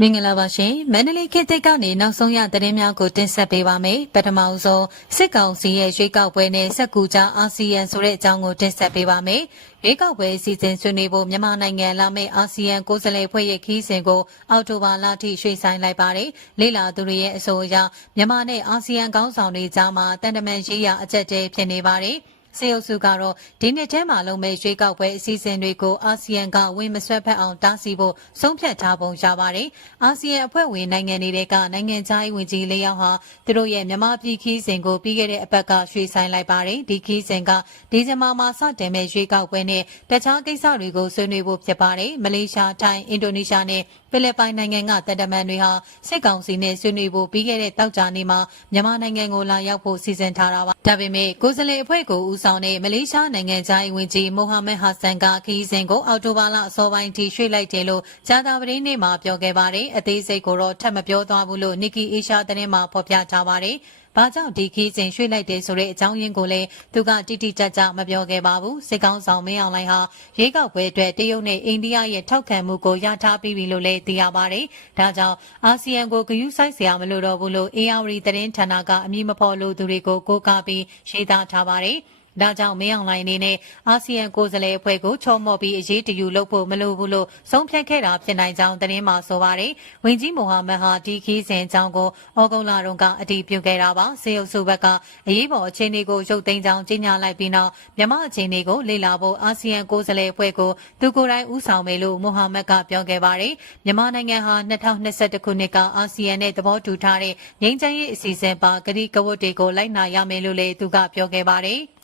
မင်္ဂလာပါရှင်မန္တလေးခေတ်သစ်ကနေနောက်ဆုံးရသတင်းများကိုတင်ဆက်ပေးပါမယ်ပထမအဆုံးစစ်ကောင်စီရဲ့ရွေးကောက်ပွဲနဲ့စက်ကူကြားအာဆီယံဆိုတဲ့အကြောင်းကိုတင်ဆက်ပေးပါမယ်ရွေးကောက်ပွဲအစီအစဉ်ဆွေးနွေးဖို့မြန်မာနိုင်ငံလာမယ့်အာဆီယံကိုယ်စားလှယ်ဖွဲ့ရဲ့ခီးစဉ်ကိုအောက်တိုဘာလထိရွှေ့ဆိုင်းလိုက်ပါတယ်လေလာသူတွေရဲ့အဆိုအရမြန်မာနဲ့အာဆီယံခေါင်းဆောင်တွေကြားမှာတန်တမန်ရေးရာအကြက်တဲဖြစ်နေပါတယ် စေအုပ်စုကတော့ဒီနှစ်ထဲမှာလုံးမဲ့ရွေးကောက်ပွဲအစီအစဉ်တွေကိုအာဆီယံကဝင်မဆွဲဖက်အောင်တားဆီးဖို့ဆုံးဖြတ်ထားပုံရပါတယ်။အာဆီယံအဖွဲ့ဝင်နိုင်ငံတွေကနိုင်ငံခြားရေးဝန်ကြီးလေးယောက်ဟာသူတို့ရဲ့မြန်မာပြည်ခီးစဉ်ကိုပြီးခဲ့တဲ့အပတ်ကရွှေ့ဆိုင်းလိုက်ပါတယ်။ဒီခီးစဉ်ကဒီဇင်ဘာမှာစတင်မဲ့ရွေးကောက်ပွဲနဲ့တခြားကိစ္စတွေကိုဆွေးနွေးဖို့ဖြစ်ပါတယ်။မလေးရှား၊ထိုင်း၊အင်ဒိုနီးရှားနဲ့ဖိလစ်ပိုင်နိုင်ငံကတပ်တမန်တွေဟာစစ်ကောင်စီနဲ့ဆွေးနွေးဖို့ပြီးခဲ့တဲ့တောက်ကြနေ့မှာမြန်မာနိုင်ငံကိုလာရောက်ဖို့စီစဉ်ထားတာပါ။ဒါပေမဲ့ကိုယ်စားလှယ်အဖွဲ့ကိုဦးဆောင်တဲ့မလေးရှားနိုင်ငံသားရေးဝန်ကြီးမိုဟာမက်ဟာဆန်ကခီးစဉ်ကိုအော်တိုဘာလအစောပိုင်းထိရွှေ့လိုက်တယ်လို့ဂျာတာပရင်းနေ့မှာပြောခဲ့ပါတယ်။အသေးစိတ်ကိုတော့ထပ်မပြောသွားဘူးလို့နီကီအေရှားသတင်းမှာဖော်ပြထားပါတယ်။ဘာကြောင့်ဒီခီးစဉ်ရွှေ့လိုက်တယ်ဆိုတဲ့အကြောင်းရင်းကိုလည်းသူကတိတိကျကျမပြောခဲ့ပါဘူးစစ်ကောင်းဆောင်မင်းအောင်လှိုင်ဟာရေကောက်ပွဲအတွက်တရုတ်နဲ့အိန္ဒိယရဲ့ထောက်ခံမှုကိုရထားပြီးပြီလို့လည်းသိရပါတယ်ဒါကြောင့်အာဆီယံကိုဂရုစိုက်စရာမလိုတော့ဘူးလို့ ARD သတင်းဌာနကအမည်မဖော်လို့သူတွေကိုကိုးကားပြီးရေးသားထားပါတယ် ဒါကြောင့်မင်းအောင်လှိုင်အနေနဲ့အာဆီယံကိုယ်စားလှယ်အဖွဲ့ကိုချောမော့ပြီးအရေးတယူလုပ်ဖို့မလိုဘူးလို့ဆုံးဖြတ်ခဲ့တာဖြစ်နိုင်ကြောင်းသတင်းမှာဆိုပါတယ်။ဝင်းကြီးမိုဟာမက်ဟာဒီခီးစဉ်အကြောင်းကိုဩဂုတ်လတုန်းကအတည်ပြုခဲ့တာပါ။စေအုပ်စုဘက်ကအရေးပေါ်အခြေအနေကိုရုပ်သိမ်းကြောင်းကြေညာလိုက်ပြီးနောက်မြန်မာအခြေအနေကိုလေ့လာဖို့အာဆီယံကိုယ်စားလှယ်အဖွဲ့ကိုသူကိုယ်တိုင်ဦးဆောင်မယ်လို့မိုဟာမက်ကပြောခဲ့ပါတယ်။မြန်မာနိုင်ငံဟာ2021ခုနှစ်ကအာဆီယံနဲ့သဘောတူထားတဲ့ငြိမ်းချမ်းရေးအစီအစဉ်ပါကတိကဝတ်တွေကိုလိုက်နာရမယ်လို့လည်းသူကပြောခဲ့ပါတယ်။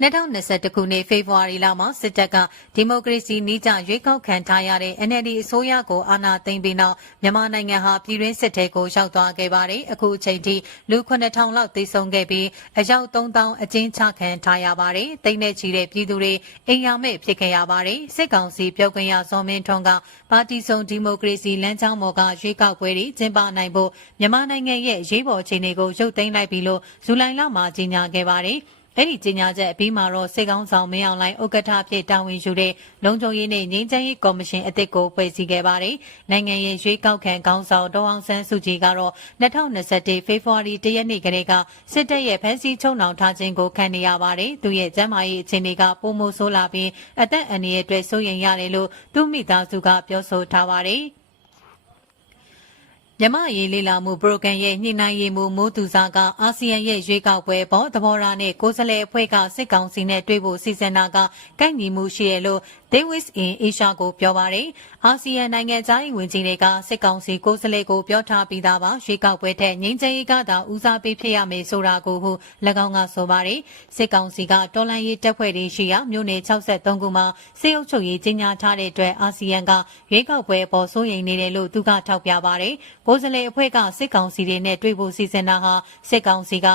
2021ခုနှစ်ဖေဖော်ဝါရီလမှာစစ်တပ်ကဒီမိုကရေစီနည်းကျရွေးကောက်ခံထားရတဲ့ NLD အစိုးရကိုအာဏာသိမ်းပြီးနောက်မြန်မာနိုင်ငံဟာပြည်တွင်းစစ်ထဲကိုရောက်သွားခဲ့ပါတယ်။အခုအချိန်ထိလူ9000လောက်သေဆုံးခဲ့ပြီးအယောက်3000အကျဉ်းချခံထားရပါတယ်။တိတ်နဲ့ချီတဲ့ပြည်သူတွေအိမ်ယာမဲ့ဖြစ်ခဲ့ရပါတယ်။စစ်ကောင်စီပြောခွင့်ရဇော်မင်းထွန်းကပါတီစုံဒီမိုကရေစီလမ်းကြောင်းပေါ်ကရွေးကောက်ပွဲတွေကျင်းပနိုင်ဖို့မြန်မာနိုင်ငံရဲ့ရေးပေါ်အခြေအနေကိုရုပ်သိမ်းလိုက်ပြီလို့ဇူလိုင်လမှာကြေညာခဲ့ပါတယ်။ အဲ့ဒီကြေညာချက်အပြီးမှာတော့စေကောင်းဆောင်မင်းအောင်လှိုင်ဥက္ကဋ္ဌဖြစ်တာဝန်ယူတဲ့လုံခြုံရေးနဲ့ငြိမ်းချမ်းရေးကော်မရှင်အသစ်ကိုဖွဲ့စည်းခဲ့ပါတယ်။နိုင်ငံရေးရွေးကောက်ခံခေါင်းဆောင်ဒေါအောင်ဆန်းစုကြည်ကတော့2021ဖေဖော်ဝါရီ၁ရက်နေ့ကလေးကစစ်တပ်ရဲ့ဖမ်းဆီးချုပ်နှောင်ထားခြင်းကိုခံနေရပါတယ်။သူရဲ့ကျန်းမာရေးအခြေအနေကပိုမိုဆိုးလာပြီးအသက်အန္တရာယ်အတွက်စိုးရိမ်ရတယ်လို့သူမိသားစုကပြောဆိုထားပါတယ်။ မြမရေးလေးလာမှုပရိုဂရမ်ရဲ့ညှိနှိုင်းရေးမှုမိုးသူစားကအာဆီယံရဲ့ရွေးကောက်ပွဲပေါ်သဘောထားနဲ့ကိုယ်စားလှယ်အဖွဲ့ကစစ်ကောင်စီနဲ့တွေ့ဖို့စီစဉ်တာကကိုက်ညီမှုရှိရလို့ Davis in Asia ကိုပြောပါတယ်။အာဆီယံနိုင်ငံသားရေးဝန်ကြီးတွေကစစ်ကောင်စီကိုယ်စားလှယ်ကိုပြောထားပြီးသားပါရွေးကောက်ပွဲထက်ငြိမ်းချမ်းရေးကသာဦးစားပေးဖြစ်ရမယ်ဆိုတာကိုဟု၎င်းကဆိုပါတယ်။စစ်ကောင်စီကတော်လှန်ရေးတပ်ဖွဲ့တွေရှိရာမြို့နယ်63ခုမှာစစ်အုပ်ချုပ်ရေးကြီးညာထားတဲ့အတွက်အာဆီယံကရွေးကောက်ပွဲပေါ်စိုးရိမ်နေတယ်လို့သူကထောက်ပြပါတယ်။ကိုယ်စားလှယ်အဖွဲ့ကစစ်ကောင်စီတွေနဲ့တွေ့ဖို့စီစဉ်တာဟာစစ်ကောင်စီက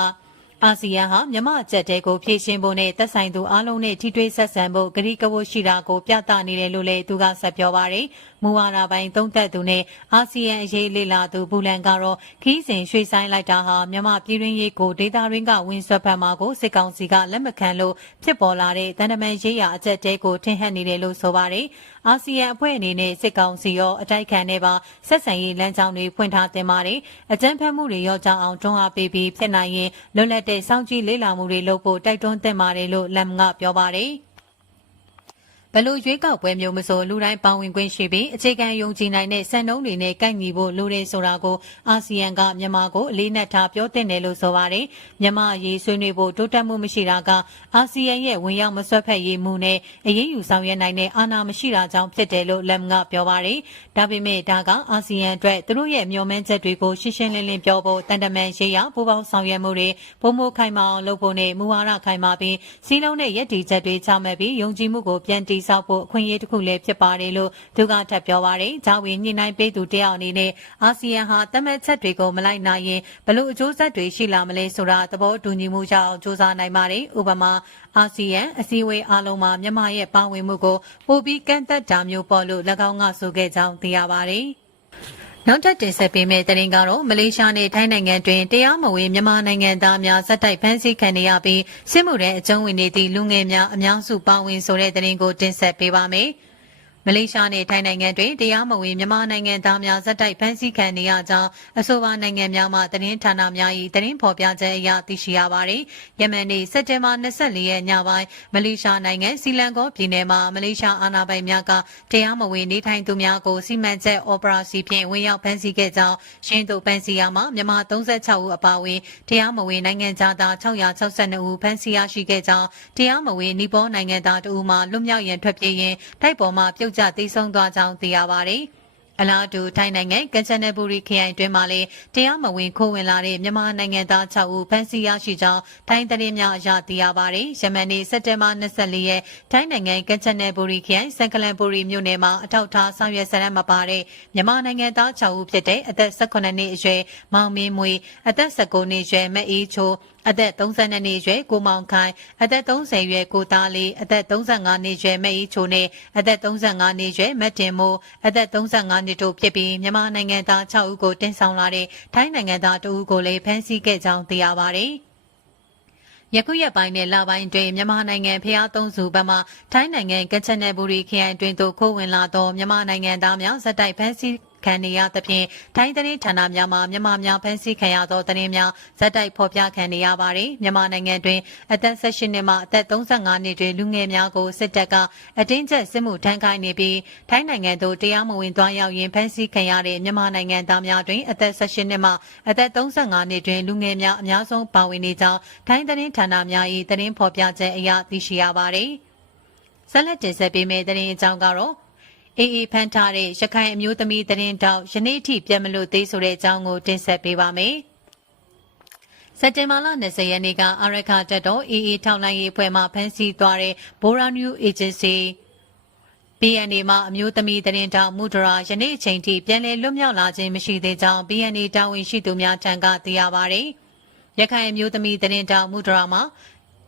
အာဆီယံဟာမြမအကျက်တဲကိုဖြည့်ရှင်းဖို့နဲ့သက်ဆိုင်သူအလုံးနဲ့ထိတွေ့ဆက်ဆံဖို့ဂရိကဝတ်ရှိတာကိုပြသနေတယ်လို့လည်းသူကဆက်ပြောပါတယ်။ မူဝါဒပိုင်းသုံးသက်သူနဲ့အာဆီယံအရေးလေလာသူဘူလန်ကတော့ခီးစဉ်ရွှေဆိုင်လိုက်တာဟာမြမပြည်တွင်းရေးကိုဒေတာရင်းကဝင်ဆွတ်ဖက်မှာကိုစစ်ကောင်စီကလက်မခံလို့ဖြစ်ပေါ်လာတဲ့တန်တမန်ရေးရာအကျက်တဲကိုထင်ဟပ်နေတယ်လို့ဆိုပါတယ်။အာဆီယံအဖွဲ့အနေနဲ့စစ်ကောင်စီရောအတိုက်ခံနဲ့ပါဆက်ဆံရေးလမ်းကြောင်းတွေဖွင့်ထားတင်ပါတယ်။အကြမ်းဖက်မှုတွေရောကြအောင်တွန်းအားပေးပြီးဖြစ်နိုင်ရင်လွတ်လပ်တဲ့စောင့်ကြည့်လေ့လာမှုတွေလုပ်ဖို့တိုက်တွန်းသင့်ပါတယ်လို့လမ်ကပြောပါတယ်။ ဘလို့ရွေးကောက်ပွဲမျိုးမဆိုလူတိုင်းပါဝင်ခွင့်ရှိပြီးအခြေခံယုံကြည်နိုင်တဲ့စံနှုန်းတွေနဲ့ကိုက်ညီဖို့လိုတယ်ဆိုတာကိုအာဆီယံကမြန်မာကိုအလေးနက်ထားပြောသင့်တယ်လို့ဆိုပါတယ်။မြန်မာရေးဆွေးနွေးဖို့တိုးတက်မှုမရှိတာကအာဆီယံရဲ့ဝင်ရောက်မဆွတ်ဖက်ရေးမှုနဲ့အရေးယူဆောင်ရွက်နိုင်တဲ့အာဏာမရှိတာကြောင့်ဖြစ်တယ်လို့လမ်ကပြောပါတယ်။ဒါပေမဲ့ဒါကအာဆီယံအတွက်သူတို့ရဲ့မျှော်မှန်းချက်တွေကိုရှင်းရှင်းလင်းလင်းပြောဖို့တန်တမန်ရေးရပူးပေါင်းဆောင်ရွက်မှုတွေပုံမိုခိုင်မာအောင်လုပ်ဖို့နဲ့မူဝါဒခိုင်မာပြီးစီးလုံးတဲ့ရည်တည်ချက်တွေချမှတ်ပြီးယုံကြည်မှုကိုပြန်တည်ဆောက်ဖို့အခွင့်အရေးတစ်ခုလည်းဖြစ်ပါတယ်လို့သူကထပ်ပြောပါတယ်။ဂျာဝင်ညှိနှိုင်းပေးသူတယောက်အနေနဲ့အာဆီယံဟာတမတ်ချက်တွေကိုမလိုက်နိုင်ရင်ဘလို့အကျိုးဆက်တွေရှိလာမလဲဆိုတာသဘောတူညီမှုရအောင်စူးစမ်းနိုင်ပါတယ်။ဥပမာအာဆီယံအစည်းအဝေးအားလုံးမှာမြန်မာရဲ့ပါဝင်မှုကိုပိုပြီးကန့်သက်တာမျိုးပေါ်လို့၎င်းကဆိုခဲ့ကြောင်းသိရပါတယ်။ နောက်ထပ်တင်ဆက်ပေးမယ့်သတင်းကတော့မလေးရှားနဲ့ထိုင်းနိုင်ငံတွင်တရားမဝင်မြန်မာနိုင်ငံသားများဇက်တိုက်ဖမ်းဆီးခံရပြီးစစ်မှုထမ်းအကျုံးဝင်နေသည့်လူငယ်များအများစုပါဝင်ဆိုတဲ့သတင်းကိုတင်ဆက်ပေးပါမယ်။ မလေးရှားနဲ့ထိုင်းနိုင်ငံတွင်တရားမဝင်မြန်မာနိုင်ငံသားများဇက်တိုက်ဖမ်းဆီးခံနေရကြောင်းအဆိုပါနိုင်ငံများမှသတင်းဌာနများ၏သတင်းဖော်ပြချက်အရသိရှိရပါသည်။ယမန်နေ့စက်တင်ဘာ24ရက်ညပိုင်းမလေးရှားနိုင်ငံစီလန်ကောပြည်နယ်မှာမလေးရှားအာဏာပိုင်များကတရားမဝင်နေထိုင်သူများကိုစီမံချက်အော်ပရာစီဖြင့်ဝင်ရောက်ဖမ်းဆီးခဲ့ကြောင်းရှင်းသူဖမ်းဆီးရမှာမြန်မာ36ဦးအပါအဝင်တရားမဝင်နိုင်ငံသား662ဦးဖမ်းဆီးရရှိခဲ့ကြောင်းတရားမဝင်နီပေါနိုင်ငံသားတဦးမှလွတ်မြောက်ရန်ထွက်ပြေးရင်းတိုက်ပေါ်မှပြုတ်ကျသိဆုံးသွားကြောင်းသိရပါတယ်။အလားတူထိုင်းနိုင်ငံကမ်ချနဘူရီခရိုင်တွင်မှလည်းတရားမဝင်ခိုးဝင်လာတဲ့မြန်မာနိုင်ငံသား6ဦးဖမ်းဆီးရရှိကြောင်းထိုင်းသတင်းများအရသိရပါတယ်။ယမန်နေ့စက်တင်ဘာ24ရက်ထိုင်းနိုင်ငံကမ်ချနဘူရီခရိုင်စန်ကလန်ဘူရီမြို့နယ်မှာအထောက်ထားဆောင်ရွက်စရမပါတဲ့မြန်မာနိုင်ငံသား6ဦးဖြစ်တဲ့အသက်18နှစ်အရွယ်မောင်မင်းမွေအသက်19နှစ်အရွယ်မအေးချို အသက်32နှစ်ရွယ်ကိုမောင်ခိုင်အသက်30ရွယ်ကိုသားလေးအသက်35နှစ်ရွယ်မအေးချိုနဲ့အသက်35နှစ်ရွယ်မတ်တင်မိုးအသက်35နှစ်တို့ဖြစ်ပြီးမြန်မာနိုင်ငံသား6ဦးကိုတင်ဆောင်လာတဲ့ထိုင်းနိုင်ငံသား2ဦးကိုလည်းဖမ်းဆီးခဲ့ကြောင်းသိရပါတယ်။ယခုရက်ပိုင်းနဲ့လပိုင်းတွင်မြန်မာနိုင်ငံဖျားသုံးစုဘက်မှထိုင်းနိုင်ငံကချနယ်ဘူရီခရိုင်တွင်သို့ခိုးဝင်လာသောမြန်မာနိုင်ငံသားများဇက်တိုက်ဖမ်းဆီး ခံနေရသဖြင့်ထိုင်းသတင်းဌာနများမှမြန်မာများဖမ်းဆီးခံရသောသတင်းများဇက်တိုက်ဖော်ပြခံနေရပါတယ်မြန်မာနိုင်ငံတွင်အသက်18နှစ်မှအသက်35နှစ်တွင်လူငယ်များကိုစစ်တပ်ကအတင်းကျပ်စစ်မှုထမ်းခိုင်းနေပြီးထိုင်းနိုင်ငံသို့တရားမဝင်သွားရောက်ရင်းဖမ်းဆီးခံရတဲ့မြန်မာနိုင်ငံသားများတွင်အသက်18နှစ်မှအသက်35နှစ်တွင်လူငယ်များအများဆုံးပါဝင်နေကြောင်းထိုင်းသတင်းဌာနများ၏သတင်းဖော်ပြချက်အရသိရှိရပါတယ်ဆက်လက်တင်ဆက်ပေးမယ့်သတင်းအကြောင်းကတော့ အေးအေးဖန်ထားတဲ့ရခိုင်အမျိုးသမီးသတင်းတောက်ယနေ့ထိပြတ်မလို့သေးဆိုတဲ့အကြောင်းကိုတင်ဆက်ပေးပါမယ်။စက်တင်ဘာလ20ရက်နေ့ကအာရခတက်တော်အေးအေးထောက်လိုင်းရေးဖွဲ့မှဖမ်းဆီးသွားတဲ့ Bora New Agency BNA မှာအမျိုးသမီးသတင်းတောက်မူဒရာယနေ့အချိန်ထိပြန်လည်လွတ်မြောက်လာခြင်းမရှိသေးကြောင်း BNA တာဝန်ရှိသူများထံကသိရပါဗျ။ရခိုင်အမျိုးသမီးသတင်းတောက်မူဒရာမှာ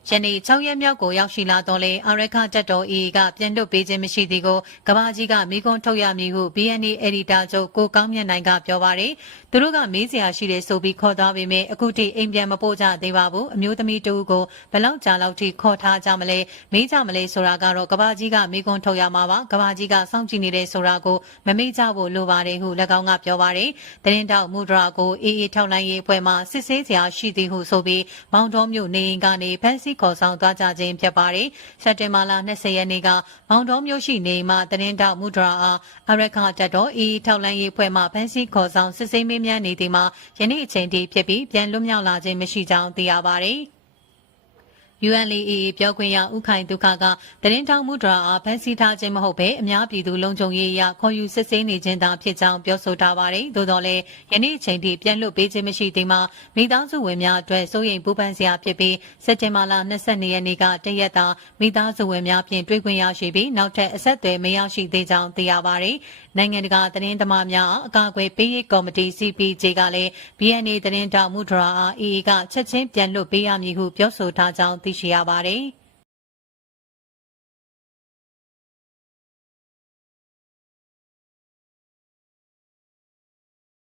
ယနေ့6ရက်မြောက်ကိုရောက်ရှိလာတော့လေအာရခတက်တော် AA ကပြန်လွတ်ပေးခြင်းမရှိသည်ကိုကဘာကြီးကမိကွန်းထုတ်ရမည်ဟု BNA အက်ဒီတာချုပ်ကိုကောင်းမြတ်နိုင်ကပြောပါတယ်။သူတို့ကမေးစရာရှိတယ်ဆိုပြီးခေါ်သွားပေမဲ့အခုထိအိမ်ပြန်မပို့ကြသေးပါဘူး။အမျိုးသမီးတူကိုဘလောက်ကြာလောက်ထိခေါ်ထားကြမလဲမေးကြမလဲဆိုတာကတော့ကဘာကြီးကမိကွန်းထုတ်ရမှာပါ။ကဘာကြီးကစောင့်ကြည့်နေတဲ့ဆိုတာကိုမမေ့ကြဖို့လိုပါတယ်ဟု၎င်းကပြောပါတယ်။တရင်တောက်မူဒရာကို AA ထောက်လိုင်းရေးအဖွဲ့မှစစ်ဆေးစရာရှိသည်ဟုဆိုပြီးမောင်တော်မြို့နေအိမ်ကနေဖမ်းဆီးခေါ်ဆောင်သွားကြခြင်းဖြစ်ပါတယ်။စက်တင်ဘာလ20ရက်နေ့ကမောင်တော်မြို့ရှိနေမှတရင်တောက်မူဒရာအားအရက်ခတက်တော် AA ထောက်လိုင်းရေးအဖွဲ့မှဖမ်းဆီးခေါ်ဆောင်စစ်ဆေးမေးမြန်းနေသည်မှာယနေ့အချိန်ထိဖြစ်ပြီးပြန်လွတ်မြောက်လာခြင်းမရှိကြောင်းသိရပါတယ်။ UNLA ပြောခွင့်ရဦးခိုင်ဒုက္ခကသတင်းတောင်မှုဒရာအားဖန်ဆီးထားခြင်းမဟုတ်ဘဲအများပြည်သူလုံခြုံရေးအရခေါ်ယူစစ်ဆေးနေခြင်းသာဖြစ်ကြောင်းပြောဆိုထားပါတယ်။သို့တော်လည်းယနေ့အချိန်ထိပြန်လွတ်ပေးခြင်းမရှိသေးမှမိသားစုဝင်များအတွက်စိုးရိမ်ပူပန်စရာဖြစ်ပြီးစက်တင်ဘာလ22ရက်နေ့ကတရက်တာမိသားစုဝင်များဖြင့်တွေ့ခွင့်ရရှိပြီးနောက်ထပ်အဆက်အသွယ်မရရှိသေးကြောင်းသိရပါတယ်။နိုင်ငံတကာသတင်းသမားများအကာအကွယ်ပေးရေးကော်မတီ CPJ ကလည်း BNA သတင်းတောင်မှုဒရာအား AA ကချက်ချင်းပြန်လွတ်ပေးရမည်ဟုပြောဆိုထားကြောင်းသိရှိရပါတယ်။